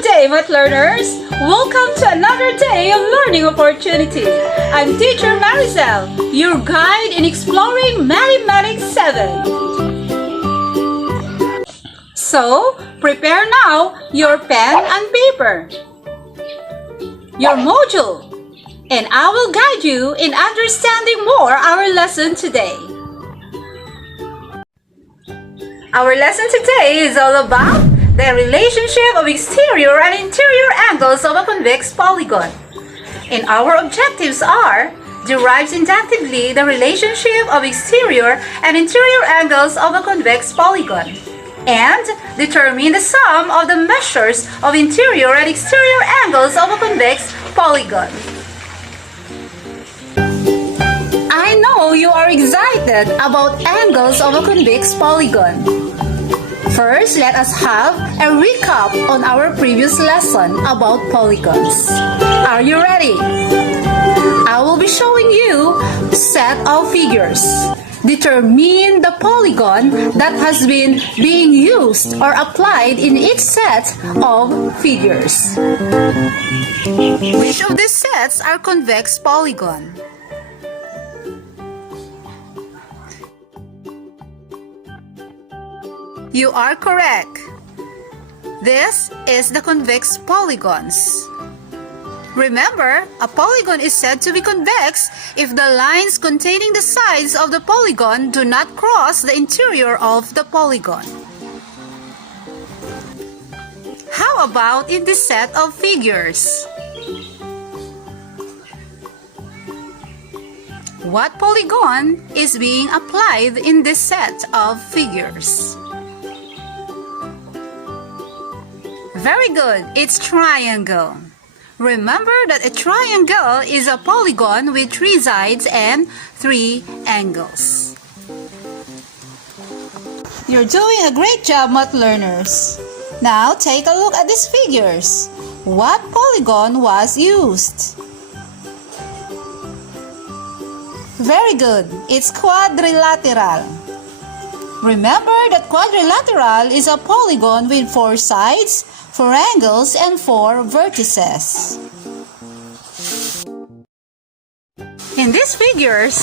Good day, math learners! Welcome to another day of learning opportunity. I'm Teacher Maricel, your guide in exploring Mathematics 7. So, prepare now your pen and paper, your module, and I will guide you in understanding more our lesson today. Our lesson today is all about the relationship of exterior and interior angles of a convex polygon. And our objectives are: derive inductively the relationship of exterior and interior angles of a convex polygon, and determine the sum of the measures of interior and exterior angles of a convex polygon. I know you are excited about angles of a convex polygon. First, let us have a recap on our previous lesson about polygons. Are you ready? I will be showing you a set of figures. Determine the polygon that has been being used or applied in each set of figures. Which of these sets are convex polygon? You are correct. This is the convex polygons. Remember, a polygon is said to be convex if the lines containing the sides of the polygon do not cross the interior of the polygon. How about in this set of figures? What polygon is being applied in this set of figures? Very good, it's triangle. Remember that a triangle is a polygon with 3 sides and 3 angles. You're doing a great job, math learners. Now take a look at these figures. What polygon was used? Very good, it's quadrilateral. Remember that quadrilateral is a polygon with 4 sides, 4 angles, and 4 vertices. In these figures,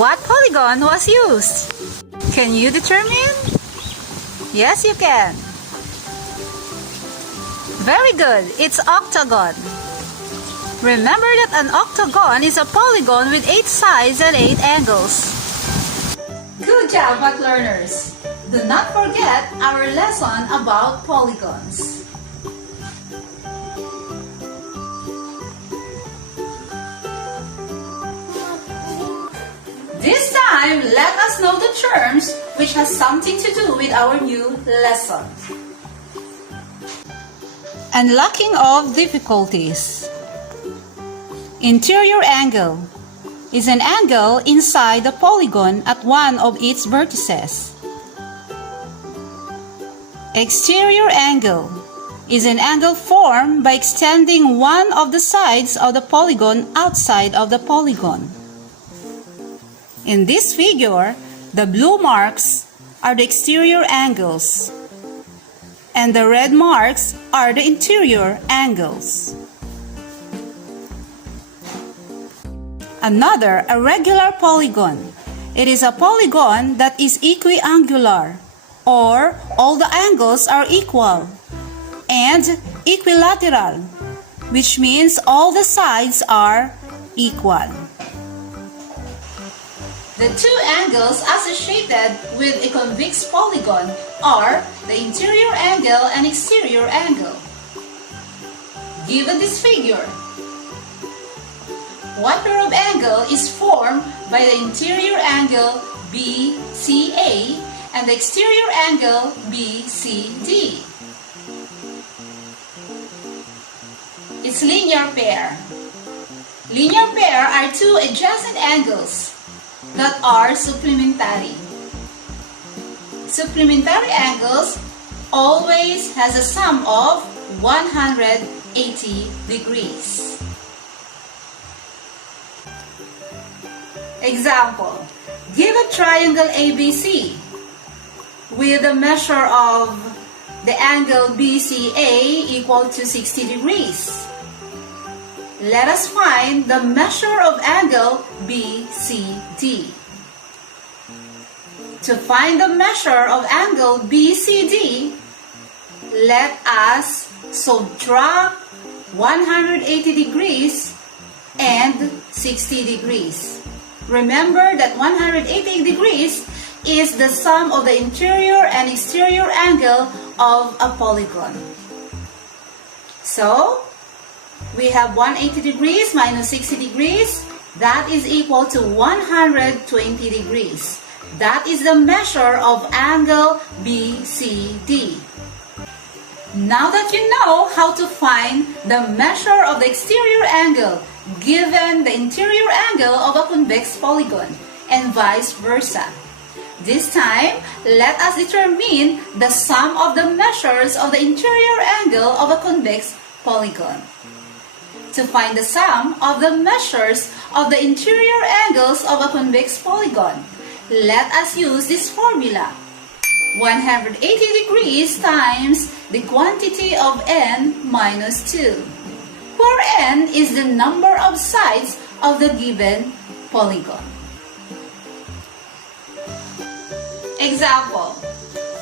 what polygon was used? Can you determine? Yes, you can. Very good, it's octagon. Remember that an octagon is a polygon with 8 sides and 8 angles. Good job, math learners! Do not forget our lesson about polygons. This time, let us know the terms which has something to do with our new lesson. Unlocking of difficulties. Interior angle is an angle inside the polygon at one of its vertices. Exterior angle is an angle formed by extending one of the sides of the polygon outside of the polygon. In this figure, the blue marks are the exterior angles, and the red marks are the interior angles. Another, a regular polygon. It is a polygon that is equiangular, or all the angles are equal, and equilateral, which means all the sides are equal. The 2 angles associated with a convex polygon are the interior angle and exterior angle. Given this figure, what pair of angle is formed by the interior angle BCA and the exterior angle BCD? It's linear pair. Linear pair are 2 adjacent angles that are supplementary. Supplementary angles always has a sum of 180 degrees. Example, give a triangle ABC with a measure of the angle BCA equal to 60 degrees. Let us find the measure of angle BCD. To find the measure of angle BCD, let us subtract 180 degrees and 60 degrees. Remember that 180 degrees is the sum of the interior and exterior angle of a polygon. So, we have 180 degrees minus 60 degrees. That is equal to 120 degrees. That is the measure of angle BCD. Now that you know how to find the measure of the exterior angle given the interior angle of a convex polygon and vice versa, this time, let us determine the sum of the measures of the interior angle of a convex polygon. To find the sum of the measures of the interior angles of a convex polygon, let us use this formula. 180 degrees times the quantity of n minus 2, where n is the number of sides of the given polygon. Example,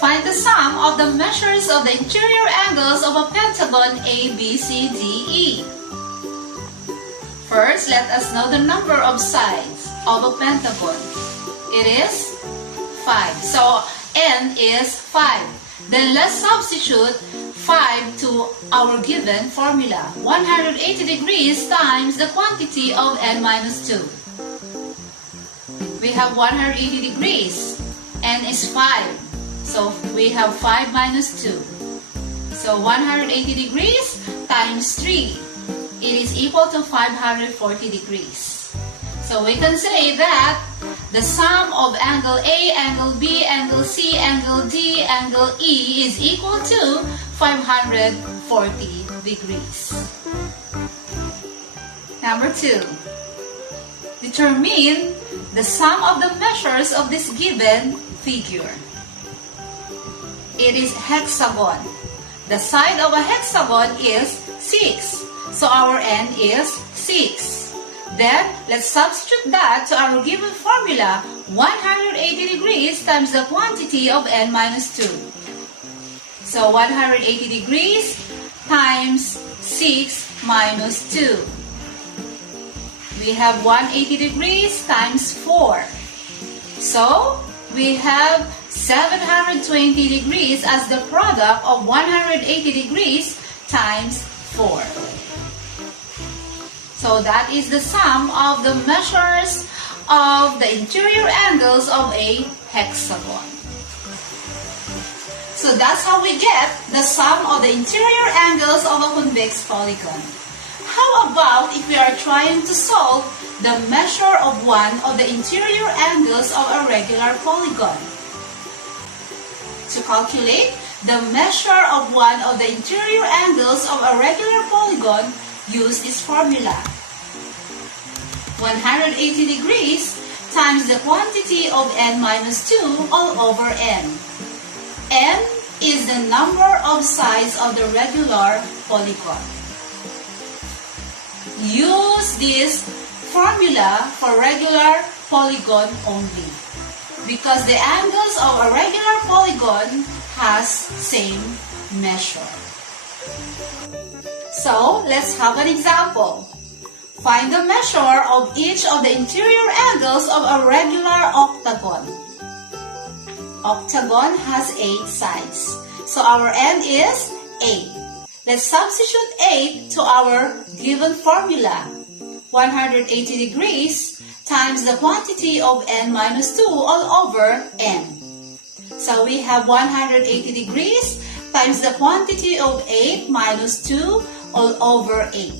find the sum of the measures of the interior angles of a pentagon ABCDE. First, let us know the number of sides of a pentagon. It is 5. So, n is 5. Then let's substitute 5 to our given formula. 180 degrees times the quantity of n minus 2. We have 180 degrees. N is 5. So we have 5 minus 2. So 180 degrees times 3. It is equal to 540 degrees. So we can say that the sum of angle A, angle B, angle C, angle D, angle E is equal to 540 degrees. Number 2. Determine the sum of the measures of this given figure. It is hexagon. The side of a hexagon is 6. So our n is 6. Then, let's substitute that to our given formula, 180 degrees times the quantity of n minus 2. So, 180 degrees times 6 minus 2. We have 180 degrees times 4. So, we have 720 degrees as the product of 180 degrees times 4. So that is the sum of the measures of the interior angles of a hexagon. So that's how we get the sum of the interior angles of a convex polygon. How about if we are trying to solve the measure of one of the interior angles of a regular polygon? To calculate the measure of one of the interior angles of a regular polygon, use this formula. 180 degrees times the quantity of n minus 2 all over n. N is the number of sides of the regular polygon. Use this formula for regular polygon only, because the angles of a regular polygon has same measure. So, let's have an example. Find the measure of each of the interior angles of a regular octagon. Octagon has 8 sides. So, our n is 8. Let's substitute 8 to our given formula. 180 degrees times the quantity of n minus 2 all over n. So, we have 180 degrees times the quantity of 8 minus 2 all over 8.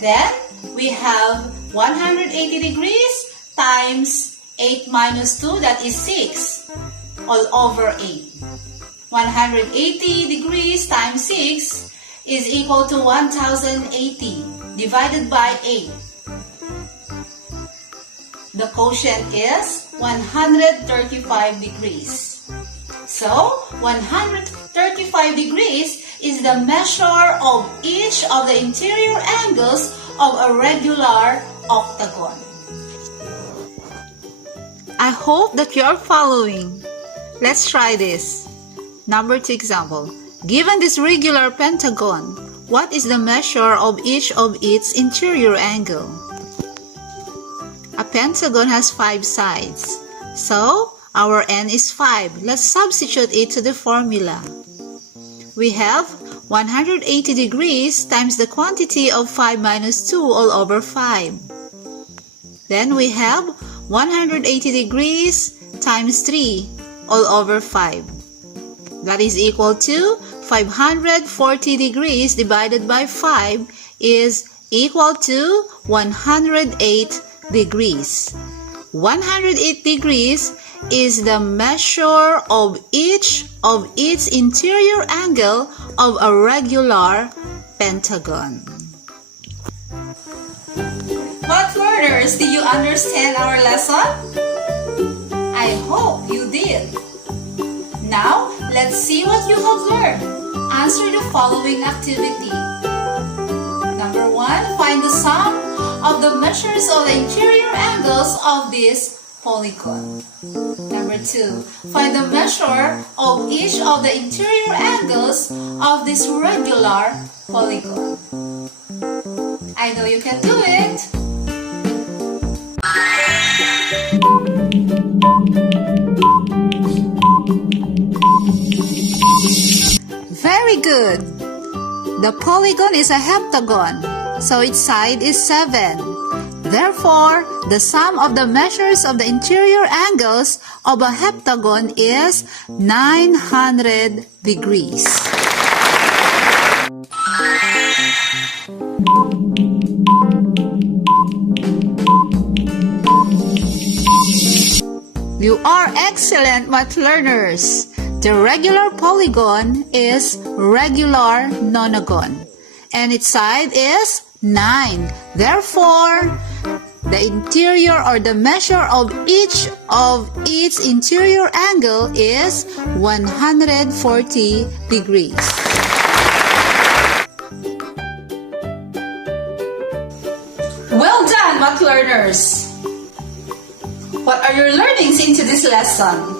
Then, we have 180 degrees times 8 minus 2, that is 6, all over 8. 180 degrees times 6 is equal to 1080 divided by 8. The quotient is 135 degrees. So, 135 degrees is the measure of each of the interior angles of a regular octagon. I hope that you are following. Let's try this. Number 2 example. Given this regular pentagon, what is the measure of each of its interior angle? A pentagon has 5 sides. So, our n is 5. Let's substitute it to the formula. We have 180 degrees times the quantity of 5 minus 2 all over 5. Then we have 180 degrees times 3 all over 5. That is equal to 540 degrees divided by 5 is equal to 108 degrees. 108 degrees is the measure of each of its interior angle of a regular pentagon. What learners, did you understand our lesson? I hope you did. Now, let's see what you have learned. Answer the following activity. Number 1, find the sum of the measures of the interior angles of this polygon. Number 2, find the measure of each of the interior angles of this regular polygon. I know you can do it. Very good. The polygon is a heptagon, so its side is 7. Therefore, the sum of the measures of the interior angles of a heptagon is 900 degrees. You are excellent, math learners. The regular polygon is regular nonagon, and its side is 9. Therefore, the interior or the measure of each of its interior angle is 140 degrees. Well done, math learners! What are your learnings into this lesson?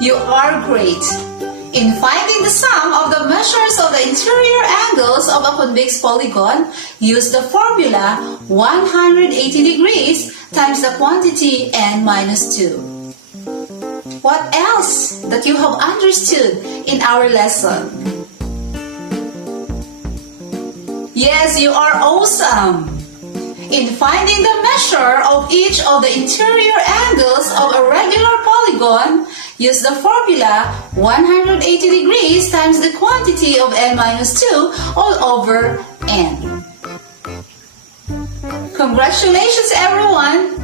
You are great! In finding the sum of the measures of the interior angles of a convex polygon, use the formula 180 degrees times the quantity n minus 2. What else that you have understood in our lesson? Yes, you are awesome! In finding the measure of each of the interior angles of a regular polygon, use the formula 180 degrees times the quantity of n minus 2 all over n. Congratulations, everyone!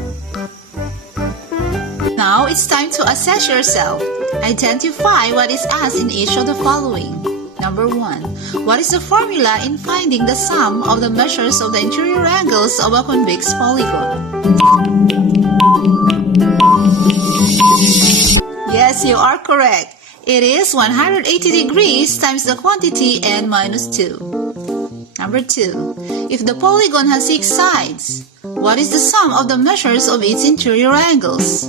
Now it's time to assess yourself. Identify what is asked in each of the following. Number 1. What is the formula in finding the sum of the measures of the interior angles of a convex polygon? Yes, you are correct. It is 180 degrees times the quantity n minus 2. Number 2. If the polygon has 6 sides, what is the sum of the measures of its interior angles?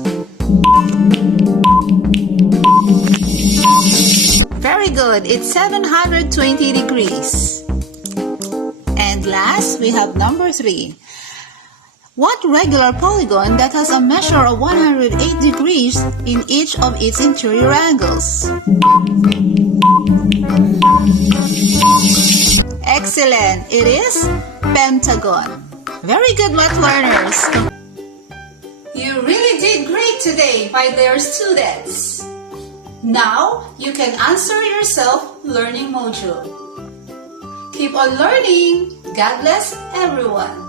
Very good. It's 720 degrees. And last, we have number 3. What regular polygon that has a measure of 108 degrees in each of its interior angles? Excellent! It is pentagon. Very good, math learners. You really did great today, my dear students. Now, you can answer your self-learning module. Keep on learning. God bless everyone.